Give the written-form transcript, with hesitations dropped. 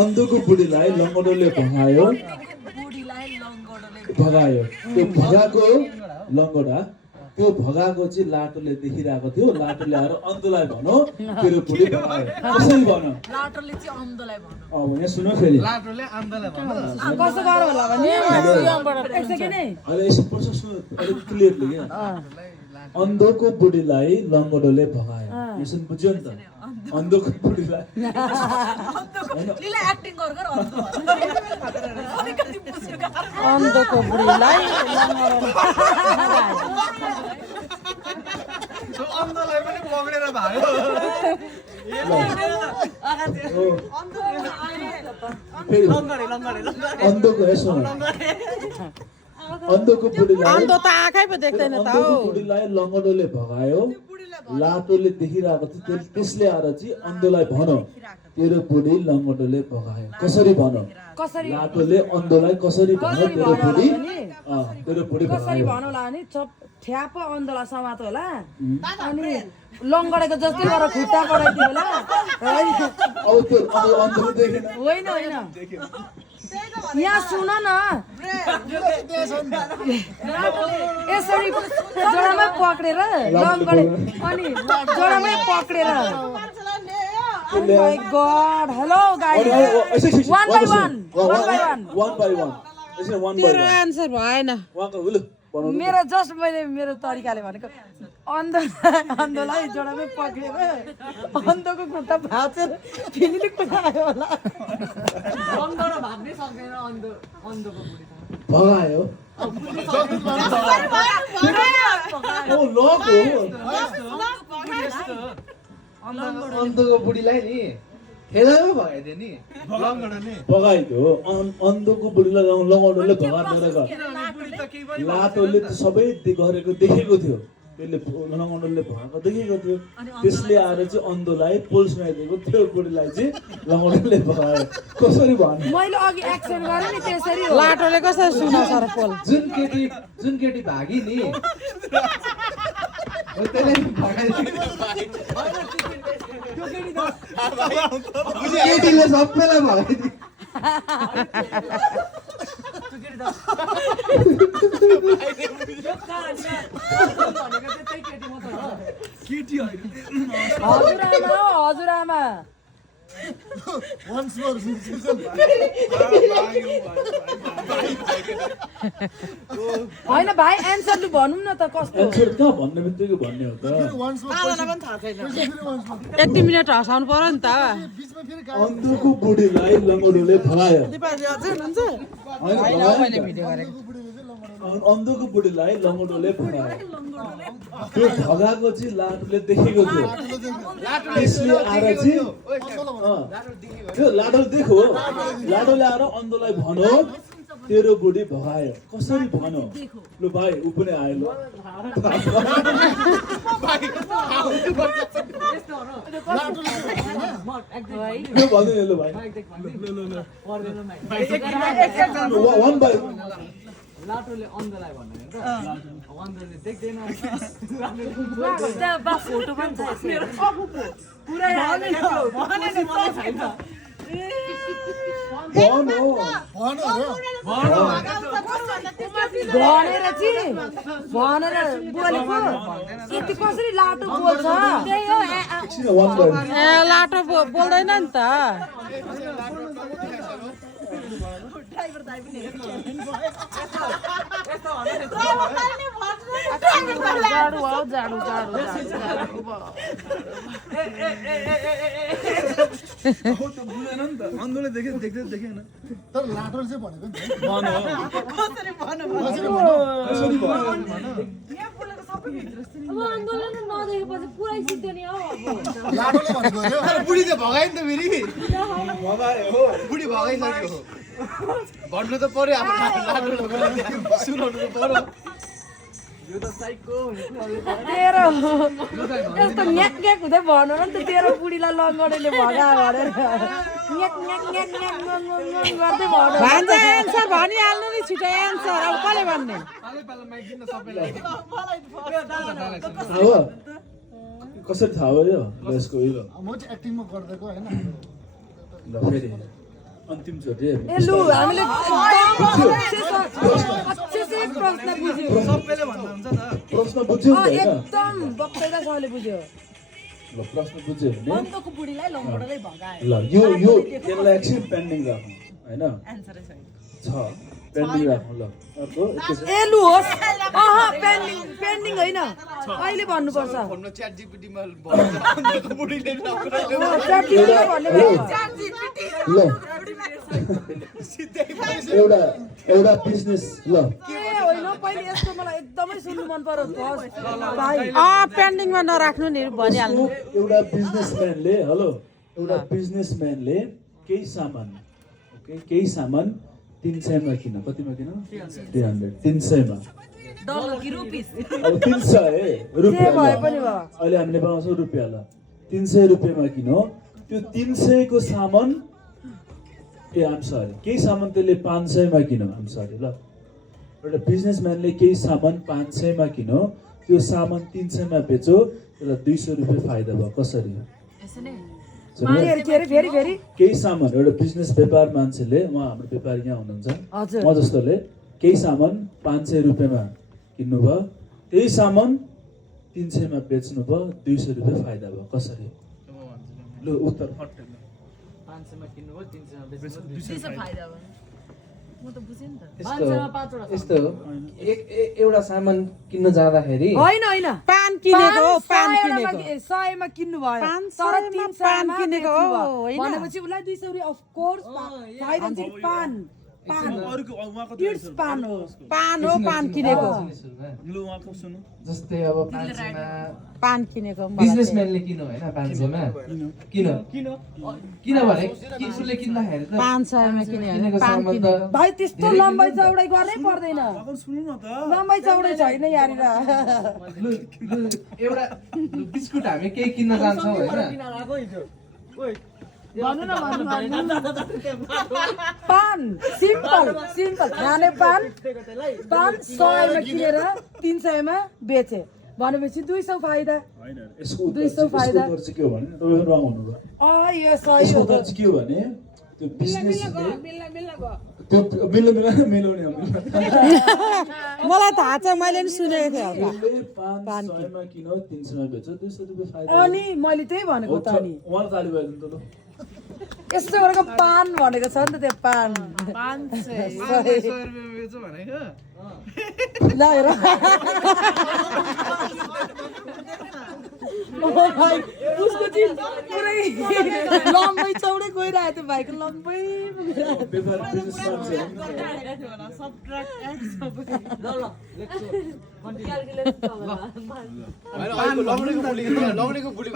अन्धोको बुढीलाई लङ्गडोले भगायो त्यो भगाएको लङ्गडा त्यो भगाएको चाहिँ लाटोले देखिरहेको थियो लाटोले आएर अन्धोलाई भनौ तेरो बुढी भगायो कसरी भन लाटोले चाहिँ अन्धोलाई भन यहाँ सुन फेरि लाटोले अन्धोलाई भन कसो गर्यो होला भने एक सेकेन्ड है अहिले यसो प्रोसेस अलिक क्लियरली क्या अन्धोको बुढीलाई लङ्गडोले भगायो यो सुन बुझ्यो नि त अन्धोको बुढीलाई लीला एक्टिङ गर अन्धो अलिकति बुझ्यो अन्धोको बुढीलाई अन्धोलाई पनि पक्रेर भाग्यो अन्धोको यसो अन्धोको बुढीलाई अन्धो त आँखै पो देख्दैन त अन्धोको बुढीलाई लङ्गडोले भगायो लाटोले देखिरहेको थियो त्यसले आएर चाहिँ अन्धोलाई भनौ तेरो बुढी लङ्गडोले भगायो कसरी भनौ लाटोले अन्धोलाई कसरी भनौ तेरो बुढी कसरी भगायो भनौँ होला नि ठ्याप अन्धोलाई समातो होला अनि लङ्गडेको जस्तै गरेर खुट्टा पढाइदियो होला अब त्यो अन्धोले देखेन होइन होइन यहाँ सुन न यसरी जोडामै पक्रेर लङ्गडे अनि जोडामै पक्रेर my god hello guys one by one तेरो आन्सर भएन मेरो जस्ट मैले मेरो तरिकाले भनेको अन्धोलाई जोडामै पक्रेर अन्धोको खुट्टा भाँचेर फिलिलिक आयो होला भगायो अन्धोको बुढीलाई नि खेलामै भगाइदियो नि भगाइदियो अन्धोको बुढीलाई लङ्गडोले भगाएर लाटोले सबै गरेको देखेको थियो त्यसले लङ्गडोले भगाएको देखेको थियो त्यसले आएर चाहिँ अन्धोलाई पोल सुनाइदिएको त्यो बुढीलाई चाहिँ लङ्गडोले भगायो कसरी भन्नु मैले अघि एक्सन गरेँ नि त्यसरी लाटोले कसरी सुनाउँछ र पोल जुन केटी भागी नि त्यसलाई केटीले सबैलाई भगाइदियो हजुरआमा होइन भाइ एन्सर लु भनौँ न त कस्तो एन्सर कहाँ भन्ने बित्तिकै भन्ने हो त 80 मिनट हँसाउनु पर्यो नि त अन्धोको बुढीलाई लङ्गडोले भगायो अन्धोको बुढीलाई लङ्गडोले भगायो त्यो भगाएको चाहिँ लाटोले देखेको थियो त्यसले आएर चाहिँ त्यो लाटोले देखो लाटोले आएर अन्धोलाई भनौ तेरो बुढी भगायो कसरी भनौ लु भाइ ऊ पनि आयो लु भन्दैन लु भाइ वान बाई लाटोले अन्धलाई भन्नु त अन्धले देख्दैन फोटो पनि छ भनेर बोलेको यति कसरी लाटो बोल्छ ए लाटो बोल्दैन नि त झाडु हो झाडु अन्धोले देखेन तर लाटोले चाहिँ भनेको बुढी त भगायो नि त फेरि बुढी भगाइसक्यो भन्नु त पर्यो सुनाउनु त पर्यो यो त साइको तेरो यस्तो न्याक न्याक हुँदै भन्नु न त तेरो बुढीलाई लङ्गडेले भगा भनेर न्याक न्याक न्याक न्याक गर्दै भन्नु भन्छ एन्सर भनिहाल्नु नि छिटो एन्सर अब कसले भन्ने कसरी थाहा भयो यसको म चाहिँ एक्टिङमा गर्दैको हैन ल फेरि अन्तिम चोटि ए लु हामीले अच्छे से प्रश्न बुझ्यो सबैले भन्नुहुन्छ त प्रश्न बुझ्यो नि त हैन एकदम बक्दैदा सबले बुझ्यो ल प्रश्न बुझ्यो भने अन्तको बुढीलाई लङ्गोटोले भगायो ल यो यसलाई एकछिन पेन्डिङ राखौँ हैन एन्सरै छैन छ पेन्डिङ राखौँ ल अर्को एकैछिन ए लु होस् पेन्डिङ होइन अहिले भन्नुपर्छ फोनमा च्याट जीपीटीमा भन्नु बुढीले च्याट भन्ने भयो ल एउटा बिजनेस ल के होइन पहिले यस्तो मलाई एकदमै सुन्नु मन पर्यो भाइ पेन्डिङमा नराख्नु नि भनिहाल्नु एउटा बिजनेसम्यानले हेलो एउटा बिजनेसम्यानले केही सामान ओके केही सामान 300 मा किन कतिमा किन 300 300 मा डलर कि रुपिस अब 300 रुपैयाँ भए पनि भयो अहिले हामीले बनाउँछौँ रुपैयाँ ल 300 रुपैयाँमा किनो त्यो 300 को सामान आम सरी केही सामान त्यसले 500 मा किनो आम सरी ल एउटा बिजनेसम्यानले केही सामान 500 मा किनो त्यो सामान 300 मा बेच्यो त्यसलाई 200 रुपैयाँ फाइदा भयो कसरी फेरि केही सामान एउटा बिजनेस व्यापार मान्छेले उहाँ हाम्रो व्यापारी यहाँ हुनुहुन्छ हजुर म जस्तोले केही सामान 500 रुपैयाँमा किन्नु भयो त्यही सामान 300 मा बेच्नु भयो 200 रुपैयाँ फाइदा भयो कसरी लु उत्तर 500 मा किन्नु हो 300 मा बेच्नु 200 फाइदा भयो म त बुझेँ नि त यस्तो एउटा सामान किन्न जाँदाखेरि होइन पान किनेको हो पान किनेको 100 मा किन्नु भयो तर 300 पान मा किनेको बेच्नु हो, भयो। होइन? भनेपछि उसलाई 200 रुपैयाँ अफ कोर्स फाइदा चाहिँ पान पान हो पान किनेको जस्तै अब 500 मा पान किनेको बिजनेसम्यानले किन्यो हैन 500 मा किन किनभने उसले किन्दाखेरि त 500 मा किन्यो भने किनेको पान सामान त किनेको भाइ त्यस्तो लम्बाइ चौडाइ गर्नै पर्दैन लम्बाइ चौडाइ छैन यहाँनिर लु एउटा बिस्कुट हामी केही किन्न जान्छौँ हैन पान सिम्पल खाने पान 100 मा किनेर 300 मा बेचे भनेपछि 200 फाइदा हैन यसको 200 फाइदा। उत्तर चाहिँ के हो भने तपाईहरु रङ हुनुभयो यो सही यसको हो उत्तर चाहिँ के हो भने त्यो बिजनेसले त्यो मिलाउने हो मलाई थाहा छ मैले पनि सुनेको थिएँ हल्का त्यसले 500 मा किनो 300 मा बेच्यो 200 रुपैयाँ फाइदा अनि मैले त्यही भनेको त नि उहाँ ताली भयो नि त ल यस्तो गरेको पान भनेको छ नि त त्यो पान 100 रुपैयाँ बेच्यो भनेको ल हेर उसको चाहिँ पुरै लम्बै चौडै गइरहेको थियो भाइको लम्बै व्यापार बिजनेस मान्छे हैन लग्नेको बुढी